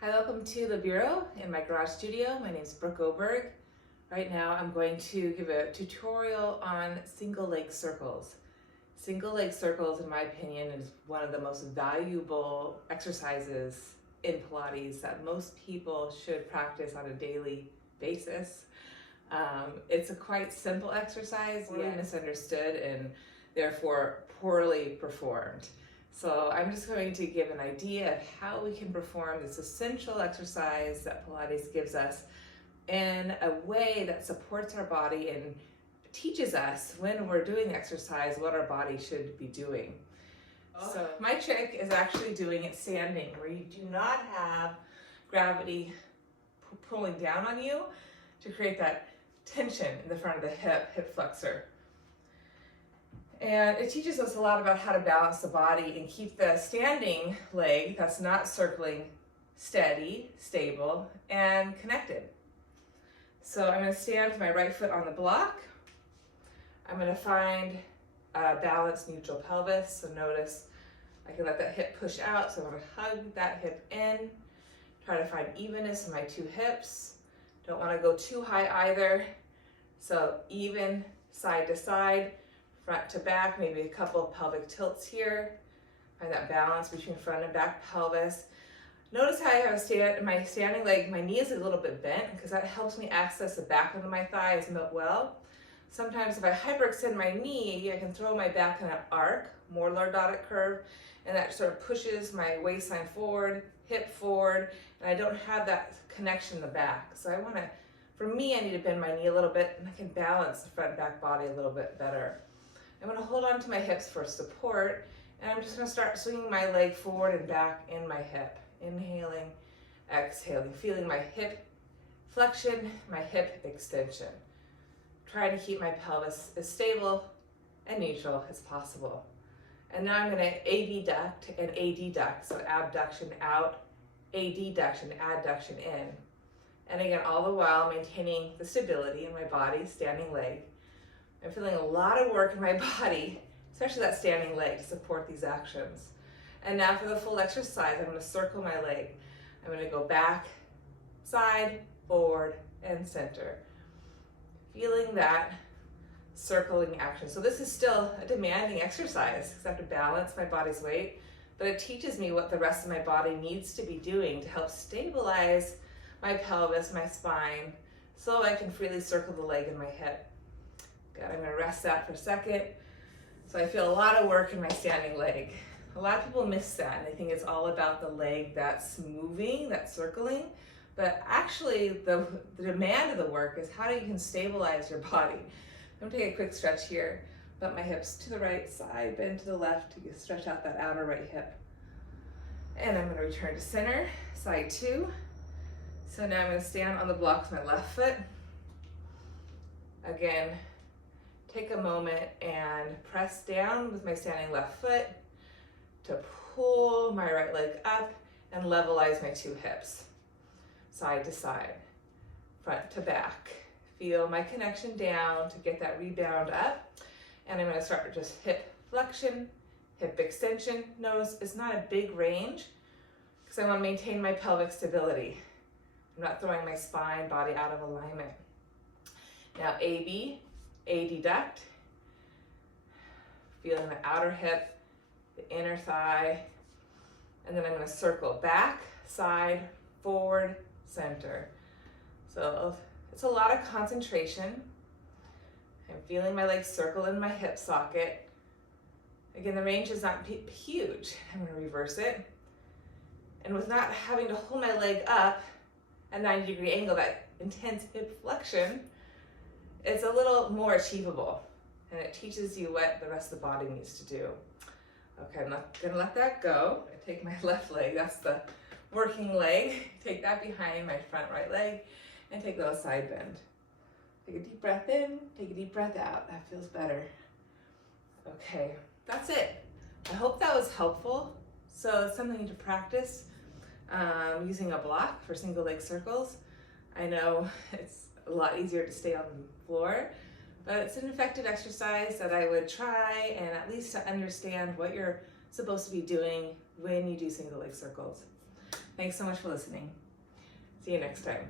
Hi, welcome to the Bureau in my garage studio. My name is Brooke Oberg. Right now I'm going to give a tutorial on single leg circles. Single leg circles, in my opinion, is one of the most valuable exercises in Pilates that most people should practice on a daily basis. It's a quite simple exercise, really misunderstood and therefore poorly performed. So I'm just going to give an idea of how we can perform this essential exercise that Pilates gives us in a way that supports our body and teaches us when we're doing exercise what our body should be doing. So my trick is actually doing it standing, where you do not have gravity pulling down on you to create that tension in the front of the hip flexor. And it teaches us a lot about how to balance the body and keep the standing leg that's not circling steady, stable, and connected. So I'm going to stand with my right foot on the block. I'm going to find a balanced neutral pelvis. So notice I can let that hip push out. So I'm going to hug that hip in. Try to find evenness in my two hips. Don't want to go too high either. So even side to side. Front to back, maybe a couple of pelvic tilts here. Find that balance between front and back pelvis. Notice how I have my standing leg, my knee is a little bit bent because that helps me access the back of my thighs well. Sometimes if I hyperextend my knee, I can throw my back in an arc, more lordotic curve, and that sort of pushes my waistline forward, hip forward, and I don't have that connection in the back. So for me, I need to bend my knee a little bit and I can balance the front and back body a little bit better. I'm going to hold on to my hips for support, and I'm just going to start swinging my leg forward and back in my hip. Inhaling, exhaling, feeling my hip flexion, my hip extension. Trying to keep my pelvis as stable and neutral as possible. And now I'm going to abduct and adduct, so abduction out, adduction, adduction in. And again, all the while maintaining the stability in my body, standing leg. I'm feeling a lot of work in my body, especially that standing leg, to support these actions. And now for the full exercise, I'm going to circle my leg. I'm going to go back, side, forward, and center. Feeling that circling action. So this is still a demanding exercise because I have to balance my body's weight, but it teaches me what the rest of my body needs to be doing to help stabilize my pelvis, my spine, so I can freely circle the leg and my hip. Good, I'm going to rest that for a second. So I feel a lot of work in my standing leg. A lot of people miss that and they think it's all about the leg that's moving, that's circling. But actually the demand of the work is how you can stabilize your body. I'm going to take a quick stretch here. Put my hips to the right side, bend to the left to stretch out that outer right hip. And I'm going to return to center, side two. So now I'm going to stand on the block with my left foot. Again, take a moment and press down with my standing left foot to pull my right leg up and levelize my two hips, side to side, front to back. Feel my connection down to get that rebound up. And I'm going to start with just hip flexion, hip extension. Notice it's not a big range because I want to maintain my pelvic stability. I'm not throwing my spine, body out of alignment. Now adduct, feeling the outer hip, the inner thigh, and then I'm going to circle back, side, forward, center. So it's a lot of concentration. I'm feeling my legs circle in my hip socket. Again, the range is not huge. I'm going to reverse it. And with not having to hold my leg up at 90-degree angle, that intense hip flexion, it's a little more achievable, and it teaches you what the rest of the body needs to do. Okay, I'm not gonna let that go. I take my left leg, that's the working leg. Take that behind my front right leg and take a little side bend. Take a deep breath in, take a deep breath out. That feels better. Okay, that's it. I hope that was helpful. So it's something to practice using a block for single leg circles. I know it's a lot easier to stay on the floor, but it's an effective exercise that I would try, and at least to understand what you're supposed to be doing when you do single leg circles. Thanks so much for listening. See you next time.